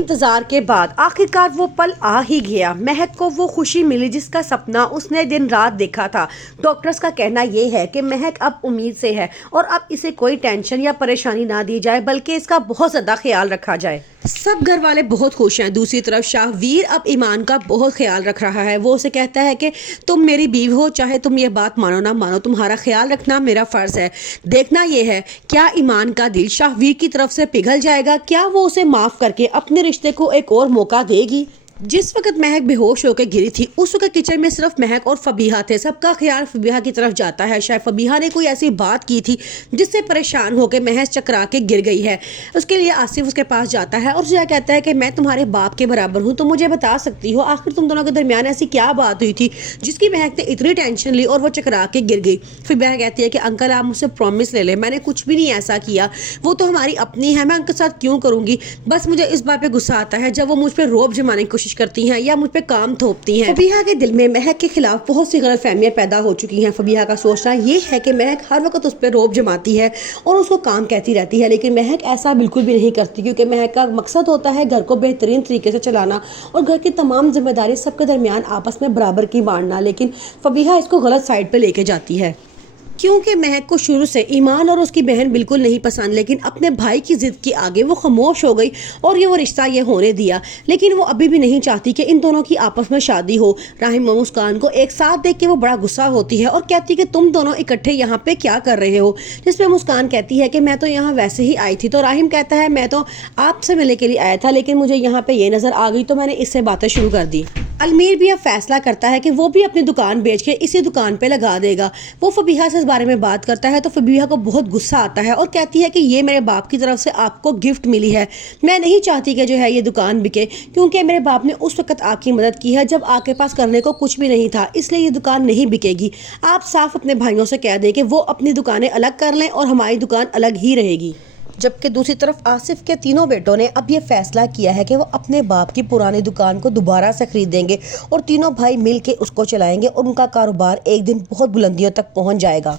इंतजार के बाद आखिरकार वो पल आ ही गया। महक को वो खुशी मिली जिसका सपना उसने दिन रात देखा था। डॉक्टर्स का कहना ये है कि महक अब उम्मीद से है और अब इसे कोई टेंशन या परेशानी ना दी जाए, बल्कि इसका बहुत ज़्यादा ख्याल रखा जाए। सब घर वाले बहुत खुश हैं। दूसरी तरफ शाहवीर अब ईमान का बहुत ख्याल रख रहा है। वो उसे कहता है कि तुम मेरी बीवी हो, चाहे तुम ये बात मानो ना मानो, तुम्हारा ख्याल रखना मेरा फ़र्ज़ है। देखना ये है क्या ईमान का दिल शाहवीर की तरफ से पिघल जाएगा, क्या वो उसे माफ़ करके अपने रिश्ते को एक और मौका देगी। जिस वक्त महक बेहोश होकर गिरी थी उस वक्त किचन में सिर्फ महक और फबीहा थे। सबका ख्याल फबीहा की तरफ जाता है। शायद फबीहा ने कोई ऐसी बात की थी जिससे परेशान होकर महक चकरा के गिर गई है। उसके लिए आसिफ उसके पास जाता है और उसे कहता है कि मैं तुम्हारे बाप के बराबर हूँ, तो मुझे बता सकती हो आखिर तुम दोनों के दरमियान ऐसी क्या बात हुई थी जिसकी महक ने इतनी टेंशन ली और वो चकरा के गिर गई। फबीहा कहती है कि अंकल आप मुझसे प्रॉमिस ले लें, मैंने कुछ भी नहीं ऐसा किया, वो तो हमारी अपनी है, मैं उनके साथ क्यों करूँगी। बस मुझे इस बात पर गुस्सा आता है जब वो मुझ पर रौब जमाने की कोशिश करती हैं या मुझ पे काम थोपती हैं। फबीहा के दिल में महक के खिलाफ बहुत सी गलतफहमियां पैदा हो चुकी हैं। फबीहा का सोचना ये है कि महक हर वक्त उस पर रौब जमाती है और उसको काम कहती रहती है, लेकिन महक ऐसा बिल्कुल भी नहीं करती, क्योंकि महक का मकसद होता है घर को बेहतरीन तरीके से चलाना और घर की तमाम जिम्मेदारी सबके दरमियान आपस में बराबर की बांटना। लेकिन फबीहा इसको गलत साइड पर लेके जाती है, क्योंकि महक को शुरू से ईमान और उसकी बहन बिल्कुल नहीं पसंद, लेकिन अपने भाई की जिद के आगे वो खामोश हो गई और वो रिश्ता ये होने दिया। लेकिन वो अभी भी नहीं चाहती कि इन दोनों की आपस में शादी हो। राहिम और मुस्कान को एक साथ देख के वो बड़ा गुस्सा होती है और कहती है कि तुम दोनों इकट्ठे यहाँ पे क्या कर रहे हो। जिस पे मुस्कान कहती है कि मैं तो यहाँ वैसे ही आई थी। तो राहिम कहता है मैं तो आपसे मिलने के लिए आया था, लेकिन मुझे यहाँ पे ये नज़र आ गई तो मैंने इससे बातें शुरू कर दी। अलमीर भी अब फैसला करता है कि वो भी अपनी दुकान बेच के इसी दुकान पे लगा देगा। वो फबीहा से इस बारे में बात करता है तो फबीहा को बहुत गुस्सा आता है और कहती है कि ये मेरे बाप की तरफ से आपको गिफ्ट मिली है, मैं नहीं चाहती कि जो है ये दुकान बिके, क्योंकि मेरे बाप ने उस वक्त आपकी मदद की है जब आपके पास करने को कुछ भी नहीं था, इसलिए ये दुकान नहीं बिकेगी। आप साफ अपने भाइयों से कह दें कि वो अपनी दुकानें अलग कर लें और हमारी दुकान अलग ही रहेगी। जबकि दूसरी तरफ आसिफ के तीनों बेटों ने अब ये फैसला किया है कि वो अपने बाप की पुरानी दुकान को दोबारा से खरीदेंगे और तीनों भाई मिल के उसको चलाएंगे और उनका कारोबार एक दिन बहुत बुलंदियों तक पहुंच जाएगा।